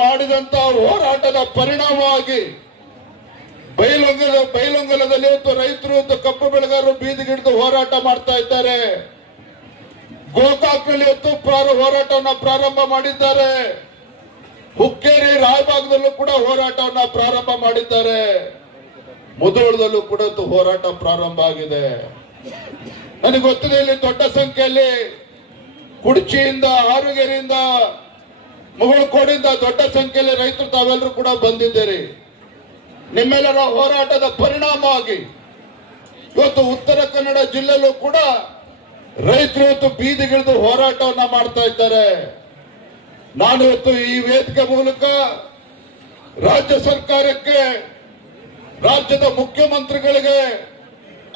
ಮಾಡಿದಂತ ಹೋರಾಟದ ಪರಿಣಾಮವಾಗಿ ಬೈಲೊಂಗಲ, ಬೈಲೊಂಗಲದಲ್ಲಿ ಇವತ್ತು ರೈತರು ಇವತ್ತು ಕಬ್ಬು ಬೆಳೆಗಾರರು ಬೀದಿಗಿಡಿದು ಹೋರಾಟ ಮಾಡ್ತಾ ಇದ್ದಾರೆ. ಗೋಕಾಕ್ನಲ್ಲಿ ಇವತ್ತು ಹೋರಾಟವನ್ನು ಪ್ರಾರಂಭ ಮಾಡಿದ್ದಾರೆ. ಹುಕ್ಕೇರಿ ರಾಯಭಾಗದಲ್ಲೂ ಕೂಡ ಹೋರಾಟವನ್ನ ಪ್ರಾರಂಭ ಮಾಡಿದ್ದಾರೆ. ಮುದೋಳದಲ್ಲೂ ಕೂಡ ಹೋರಾಟ ಪ್ರಾರಂಭ ಆಗಿದೆ. ನನಗೆ ಗೊತ್ತಿದೆ ಇಲ್ಲಿ ದೊಡ್ಡ ಸಂಖ್ಯೆಯಲ್ಲಿ ಕುಡ್ಚಿಯಿಂದ, ಆರುಗೆರೆಯಿಂದ ಮುಗಳಕೋಡಿಂದ ದೊಡ್ಡ ಸಂಖ್ಯೆಯಲ್ಲಿ ರೈತರು ತಾವೆಲ್ಲರೂ ಕೂಡ ಬಂದಿದ್ದೀರಿ. ನಿಮ್ಮೆಲ್ಲರ ಹೋರಾಟದ ಪರಿಣಾಮವಾಗಿ ಇವತ್ತು ಉತ್ತರ ಕನ್ನಡ ಜಿಲ್ಲೆಯಲ್ಲೂ ಕೂಡ ರೈತರು ಇವತ್ತು ಬೀದಿಗಿಳಿದು ಹೋರಾಟವನ್ನ ಮಾಡ್ತಾ ಇದ್ದಾರೆ. ನಾನು ಇವತ್ತು ಈ ವೇದಿಕೆ ಮೂಲಕ ರಾಜ್ಯ ಸರ್ಕಾರಕ್ಕೆ, ರಾಜ್ಯದ ಮುಖ್ಯಮಂತ್ರಿಗಳಿಗೆ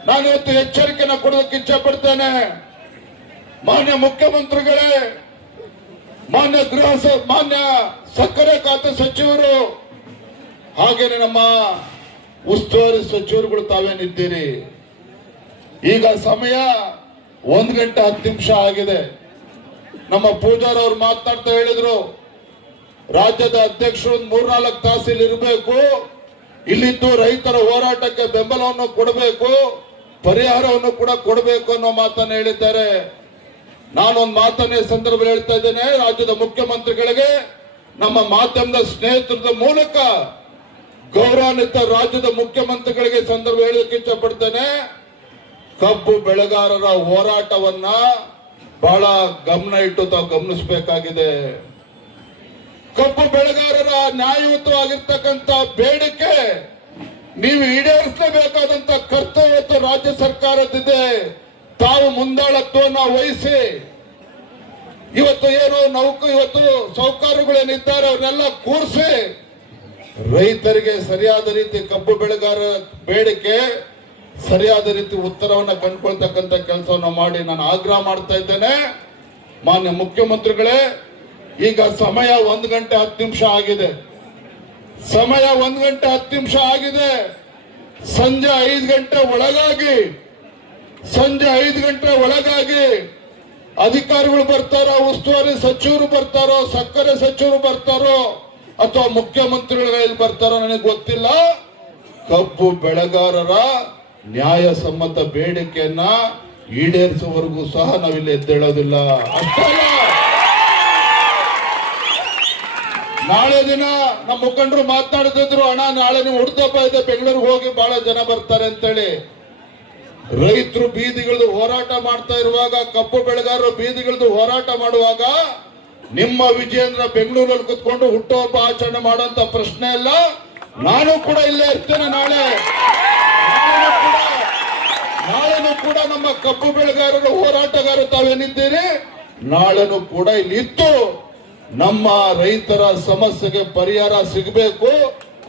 ನಾನು ಇವತ್ತು ಎಚ್ಚರಿಕೆಯನ್ನು ಕೊಡೋದಕ್ಕೆ ಇಚ್ಛೆ ಪಡ್ತೇನೆ. ಮಾನ್ಯ ಮುಖ್ಯಮಂತ್ರಿಗಳೇ ಮಾನ್ಯ ಗೃಹ ಮಾನ್ಯ ಸಕ್ಕರೆ ಖಾತೆ ಸಚಿವರು ಹಾಗೇನೆ ನಮ್ಮ ಉಸ್ತುವಾರಿ ಸಚಿವರುಗಳು ತಾವೇನಿದ್ದೀರಿ? ಈಗ ಸಮಯ ಒಂದ್ ಗಂಟೆ ಹತ್ತು ನಿಮಿಷ ಆಗಿದೆ. ನಮ್ಮ ಪೂಜಾರ್ ಅವ್ರು ಮಾತನಾಡ್ತಾ ಹೇಳಿದ್ರು, ರಾಜ್ಯದ ಅಧ್ಯಕ್ಷರು ಒಂದು ಮೂರ್ನಾಲ್ಕು ತಾಸು ಇರಬೇಕು, ಇಲ್ಲಿದ್ದು ರೈತರ ಹೋರಾಟಕ್ಕೆ ಬೆಂಬಲವನ್ನು ಕೊಡಬೇಕು, ಪರಿಹಾರವನ್ನು ಕೂಡ ಕೊಡಬೇಕು ಅನ್ನೋ ಮಾತನ್ನು ಹೇಳಿದ್ದಾರೆ. ನಾನೊಂದು ಮಾತನ್ನೇ ಸಂದರ್ಭದಲ್ಲಿ ಹೇಳ್ತಾ ಇದ್ದೇನೆ, ರಾಜ್ಯದ ಮುಖ್ಯಮಂತ್ರಿಗಳಿಗೆ ನಮ್ಮ ಮಾಧ್ಯಮದ ಸ್ನೇಹಿತರದ ಮೂಲಕ ಗೌರವಾನ್ವಿತ ರಾಜ್ಯದ ಮುಖ್ಯಮಂತ್ರಿಗಳಿಗೆ ಸಂದರ್ಭ ಹೇಳಲಿಕ್ಕೆ ಇಷ್ಟಪಡ್ತೇನೆ. ಕಬ್ಬು ಬೆಳೆಗಾರರ ಹೋರಾಟವನ್ನ ಬಹಳ ಗಮನ ಇಟ್ಟು ತಾವು ಗಮನಿಸಬೇಕಾಗಿದೆ. ಕಬ್ಬು ಬೆಳೆಗಾರರ ನ್ಯಾಯಯುತವಾಗಿರ್ತಕ್ಕಂಥ ಬೇಡಿಕೆ ನೀವು ಈಡೇರಿಸಲೇಬೇಕಾದಂತ ಕರ್ತವ್ಯ ರಾಜ್ಯ ಸರ್ಕಾರದಿದೆ ತಾವು ಮುಂದಾಳತ್ವವನ್ನು ವಹಿಸಿ. ಇವತ್ತು ಏನು ನೌಕ ಇವತ್ತು ಸೌಕರ್ಯಗಳೇನಿದ್ದಾರೆ ಅವ್ರನ್ನೆಲ್ಲ ಕೂರಿಸಿ. ರೈತರಿಗೆ ಸರಿಯಾದ ರೀತಿ ಕಬ್ಬು ಬೆಳೆಗಾರ ಬೇಡಿಕೆ, ಸರಿಯಾದ ರೀತಿ ಉತ್ತರವನ್ನ ಕಂಡುಕೊಳ್ತಕ್ಕಂಥ ಕೆಲಸವನ್ನು ಮಾಡಿ ನಾನು ಆಗ್ರಹ ಮಾಡ್ತಾ ಇದ್ದೇನೆ. ಮಾನ್ಯ ಮುಖ್ಯಮಂತ್ರಿಗಳೇ, ಈಗ ಸಮಯ ಒಂದು ಗಂಟೆ ಹತ್ತು ನಿಮಿಷ ಆಗಿದೆ. ಸಮಯ ಒಂದು ಗಂಟೆ ಹತ್ತು ನಿಮಿಷ ಆಗಿದೆ. ಸಂಜೆ ಐದು ಗಂಟೆ ಒಳಗಾಗಿ ಸಂಜೆ ಐದು ಗಂಟೆ ಒಳಗಾಗಿ ಅಧಿಕಾರಿಗಳು ಬರ್ತಾರೋ, ಉಸ್ತುವಾರಿ ಸಚಿವರು ಬರ್ತಾರೋ, ಸಕ್ಕರೆ ಸಚಿವರು ಬರ್ತಾರೋ, ಅಥವಾ ಮುಖ್ಯಮಂತ್ರಿಗಳ ಎಲ್ಲಿ ಬರ್ತಾರೋ ನನಗೆ ಗೊತ್ತಿಲ್ಲ. ಕಬ್ಬು ಬೆಳೆಗಾರರ ನ್ಯಾಯಸಮ್ಮತ ಬೇಡಿಕೆಯನ್ನ ಈಡೇರಿಸುವವರೆಗೂ ಸಹ ನಾವಿಲ್ಲಿ ಎದ್ದೇಳೋದಿಲ್ಲ. ಅಷ್ಟಲ್ಲ. ನಾಳೆ ದಿನ ನಮ್ಮ ಮುಖಂಡರು ಮಾತನಾಡ್ತಿದ್ರು ಅಣ್ಣ, ನಾಳೆ ನೀವು ಹುಡ್ತಪ್ಪ ಇದೆ, ಬೆಂಗಳೂರಿಗೆ ಹೋಗಿ ಬಹಳ ಜನ ಬರ್ತಾರೆ ಅಂತೇಳಿ. ರೈತರು ಬೀದಿಗಳದು ಹೋರಾಟ ಮಾಡ್ತಾ ಇರುವಾಗ, ಕಬ್ಬು ಬೆಳೆಗಾರರು ಬೀದಿಗಳದು ಹೋರಾಟ ಮಾಡುವಾಗ ನಿಮ್ಮ ವಿಜಯೇಂದ್ರ ಬೆಂಗಳೂರಲ್ಲಿ ಕುತ್ಕೊಂಡು ಹುಟ್ಟುಹಬ್ಬ ಆಚರಣೆ ಮಾಡುವಂತ ಪ್ರಶ್ನೆ ಇಲ್ಲ. ನಾನು ಕೂಡ ಇಲ್ಲೇ ಇರ್ತೇನೆ ನಾಳೆ. ನಾಳೆನೂ ಕೂಡ ನಮ್ಮ ಕಬ್ಬು ಬೆಳೆಗಾರರು, ಹೋರಾಟಗಾರರು ತಾವೇನಿದ್ದೀರಿ ನಾಳೆನೂ ಕೂಡ ಇಲ್ಲಿ ಇತ್ತು ನಮ್ಮ ರೈತರ ಸಮಸ್ಯೆಗೆ ಪರಿಹಾರ ಸಿಗಬೇಕು.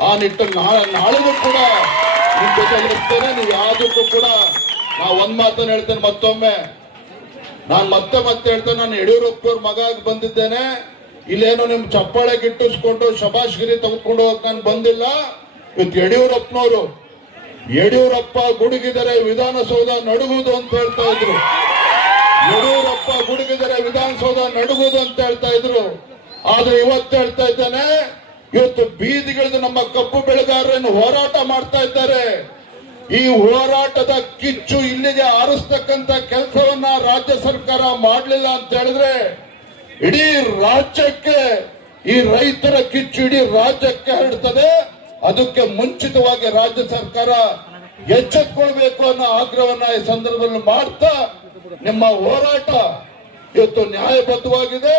ಆ ನಿಟ್ಟಲ್ಲಿ ನಾಳೆ, ನಾಳೆನೂ ಕೂಡ ನಿಮ್ ಜೊತೆ ಇರ್ತೇನೆ, ನೀವು ಯಾವುದಕ್ಕೂ ಕೂಡ ನಾ ಒಂದ್ ಮಾತನ್ನ ಹೇಳ್ತೇನೆ ಮತ್ತೊಮ್ಮೆ. ನಾನು ಮತ್ತೆ ಮತ್ತೆ ಹೇಳ್ತೇನೆ, ನಾನು ಯಡಿಯೂರಪ್ಪವ್ರ ಮಗ ಬಂದಿದ್ದೇನೆ. ಇಲ್ಲೇನೋ ನಿಮ್ ಚಪ್ಪಾಳೆ ಗಿಟ್ಟಿಸ್ಕೊಂಡು ಶಬಾಷ್ಗಿರಿ ತಗೊಂಡು ಹೋಗಕ್ ನಾನು ಬಂದಿಲ್ಲ. ಇವತ್ತು ಯಡಿಯೂರಪ್ಪನವರು, ಯಡಿಯೂರಪ್ಪ ಗುಡುಗಿದರೆ ವಿಧಾನಸೌಧ ನಡುಗುದು ಅಂತ ಹೇಳ್ತಾ ಇದ್ರು. ಯಡಿಯೂರಪ್ಪ ಗುಡುಗಿದರೆ ವಿಧಾನಸೌಧ ನಡುಗುದು ಅಂತ ಹೇಳ್ತಾ ಇದ್ರು. ಆದ್ರೆ ಇವತ್ತು ಹೇಳ್ತಾ ಇದ್ದೇನೆ ಇವತ್ತು ಬೀದಿಗಳಿದು ನಮ್ಮ ಕಬ್ಬು ಬೆಳೆಗಾರರನ್ನು ಹೋರಾಟ ಮಾಡ್ತಾ ಇದ್ದಾರೆ. ಈ ಹೋರಾಟದ ಕಿಚ್ಚು ಇಲ್ಲಿಗೆ ಆರಿಸ್ತಕ್ಕಂತ ಕೆಲಸವನ್ನ ರಾಜ್ಯ ಸರ್ಕಾರ ಮಾಡಲಿಲ್ಲ ಅಂತ ಹೇಳಿದ್ರೆ ಇಡೀ ರಾಜ್ಯಕ್ಕೆ ಈ ರೈತರ ಕಿಚ್ಚು ಇಡೀ ರಾಜ್ಯಕ್ಕೆ ಹರಡ್ತದೆ. ಅದಕ್ಕೆ ಮುಂಚಿತವಾಗಿ ರಾಜ್ಯ ಸರ್ಕಾರ ಎಚ್ಚೆತ್ಕೊಳ್ಬೇಕು ಅನ್ನೋ ಆಗ್ರಹವನ್ನ ಈ ಸಂದರ್ಭದಲ್ಲಿ ಮಾಡ್ತಾ ನಿಮ್ಮ ಹೋರಾಟ ಇವತ್ತು ನ್ಯಾಯಬದ್ಧವಾಗಿದೆ.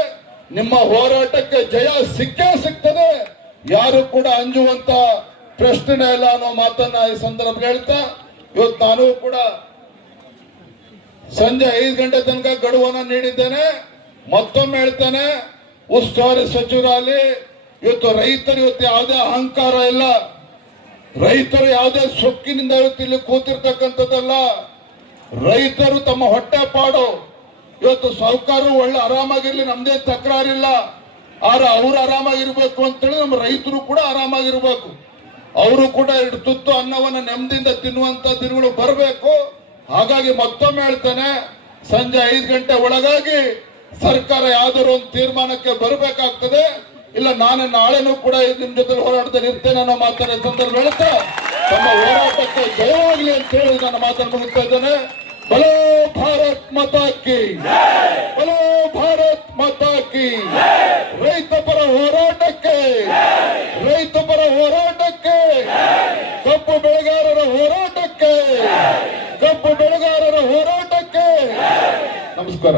ನಿಮ್ಮ ಹೋರಾಟಕ್ಕೆ ಜಯ ಸಿಕ್ಕೇ ಸಿಗ್ತದೆ ಯಾರು ಕೂಡ ಅಂಜುವಂತ ಪ್ರಶ್ನೆ ಇಲ್ಲ ಅನ್ನೋ ಮಾತನ್ನ ಈ ಸಂದರ್ಭ ಹೇಳ್ತಾ, ಇವತ್ತು ನಾನು ಕೂಡ ಸಂಜೆ ಐದು ಗಂಟೆ ತನಕ ಗಡುವನ್ನ ನೀಡಿದ್ದೇನೆ. ಮತ್ತೊಮ್ಮೆ ಹೇಳ್ತೇನೆ, ಉಸ್ತುವಾರಿ ಸಚಿವರಲ್ಲಿ ಇವತ್ತು ರೈತರು ಇವತ್ತು ಯಾವುದೇ ಅಹಂಕಾರ ಇಲ್ಲ. ರೈತರು ಯಾವುದೇ ಸೊಕ್ಕಿನಿಂದ ಇವತ್ತು ಇಲ್ಲಿ ಕೂತಿರ್ತಕ್ಕಂಥದ್ದಲ್ಲ. ರೈತರು ತಮ್ಮ ಹೊಟ್ಟೆ ಪಾಡು. ಇವತ್ತು ಸಾಹುಕಾರರು ಒಳ್ಳೆ ಆರಾಮಾಗಿರ್ಲಿ, ನಮ್ದೇ ತಕರಾರಿಲ್ಲ. ಆದ್ರೆ ಅವ್ರು ಆರಾಮಾಗಿರ್ಬೇಕು ಅಂತೇಳಿ ನಮ್ಮ ರೈತರು ಕೂಡ ಆರಾಮಾಗಿರ್ಬೇಕು. ಅವರು ಕೂಡ ಎರಡು ತುತ್ತು ಅನ್ನವನ್ನ ನೆಮ್ಮದಿಯಿಂದ ತಿನ್ನುವಂತ ದಿನಗಳು ಬರಬೇಕು. ಹಾಗಾಗಿ ಮತ್ತೊಮ್ಮೆ ಹೇಳ್ತೇನೆ, ಸಂಜೆ ಐದು ಗಂಟೆ ಒಳಗಾಗಿ ಸರ್ಕಾರ ಯಾವ್ದಾದ್ರು ಒಂದು ತೀರ್ಮಾನಕ್ಕೆ ಬರಬೇಕಾಗ್ತದೆ. ಇಲ್ಲ, ನಾನು ನಾಳೆನೂ ಕೂಡ ನಿಮ್ ಜೊತೆ ಹೋರಾಡ್ತಾ ಇರ್ತೇನೆ ಅನ್ನೋ ಮಾತನ್ನ ಸಂದರ್ಭ ಹೇಳ್ತಾ, ತಮ್ಮ ಹೋರಾಟಕ್ಕೆ ಜಯವಾಗಲಿ ಅಂತ ಹೇಳಿ ನಾನು ಮಾತನ್ನು ಮುಗಿಸ್ತಾ ಇದ್ದೇನೆ. ನಮಸ್ಕಾರ